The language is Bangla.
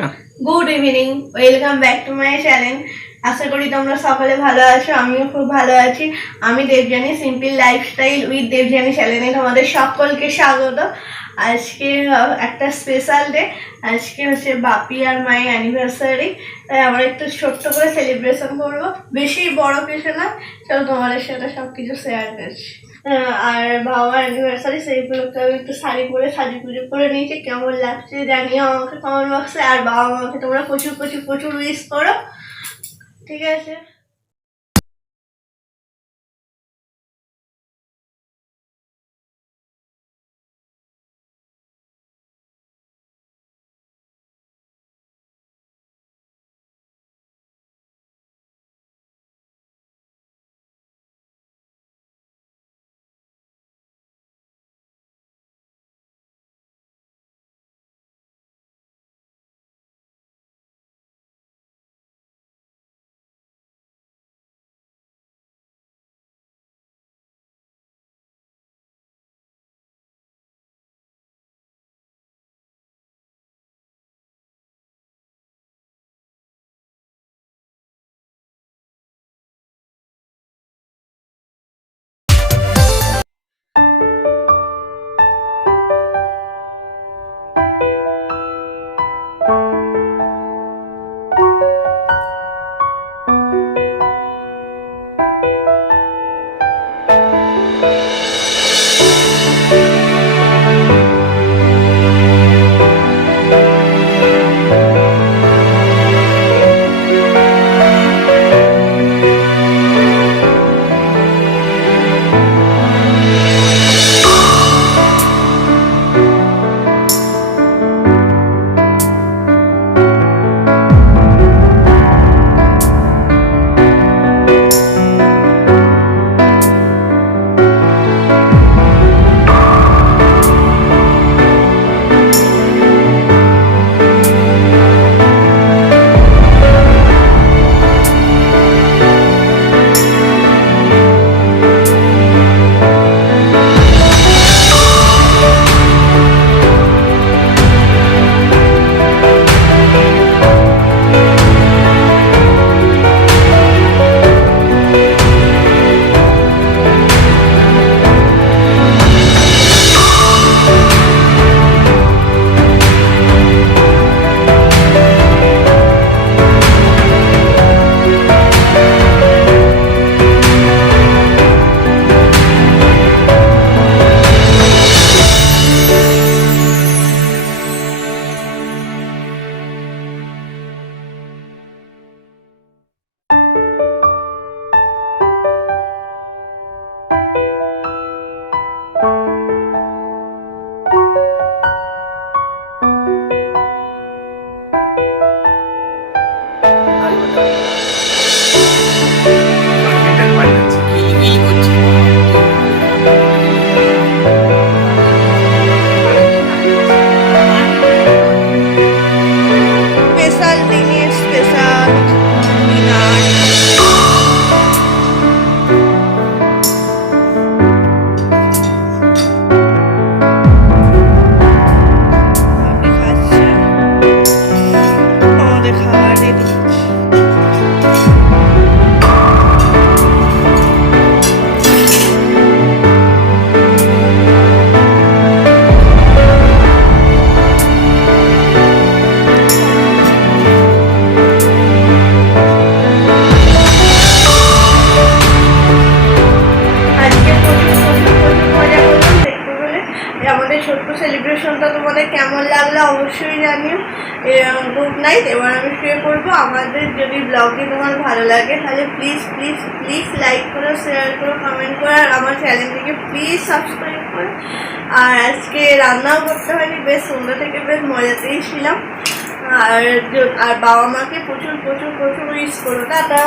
না। Good evening, welcome back to my channel. আশা করি তোমরা সকলে ভালো আছো, আমিও খুব ভালো আছি। আমি Debjani, simple lifestyle with Debjani চ্যানেলে তোমাদের সকলকে স্বাগত। আজকে একটা স্পেশাল ডে, আজকে হচ্ছে বাপি আর মায়ের অ্যানিভার্সারি, তাই আমরা একটু ছোট্ট করে সেলিব্রেশন করবো, বেশি বড় কিছু না। চলো তোমাদের সাথে সব কিছু শেয়ার করছি। আর বাবার অ্যানিভার্সারি, সেই উপলক্ষে আমি একটু শাড়ি পরে সাজু পুজো করে নিয়েছি। কেমন লাগছে জানিও আমাকে কমেন্ট বক্সে। আর বাবা মাকে তোমরা প্রচুর প্রচুর প্রচুর উইশ করো, ঠিক আছে? স্পেশাল দিনের স্পেশাল ডিনার। আপনি খাচ্ছেন, আমাদের খাবার রেডি। আজকে প্রচুর প্রচুর প্রচুর মজা করলাম দেখতে বলে। আমাদের ছোট্ট সেলিব্রেশনটা তোমাদের কেমন লাগলো অবশ্যই জানিও। গুড নাইট, এবার আমি শুয়ে পড়বো। আমাদের যদি ব্লগে তোমার ভালো লাগে তাহলে প্লিজ প্লিজ প্লিজ লাইক করো, শেয়ার করো, কমেন্ট করো, আর আমার চ্যানেলটিকে প্লিজ সাবস্ক্রাইব করো। আর আজকে রান্নাও করতে হয়নি, বেশ সন্ধ্যা থেকে বেশ মজাতেই ছিলাম। আর বাবা মাকে প্রচুর প্রচুর প্রচুর উইশ করো। টাটা।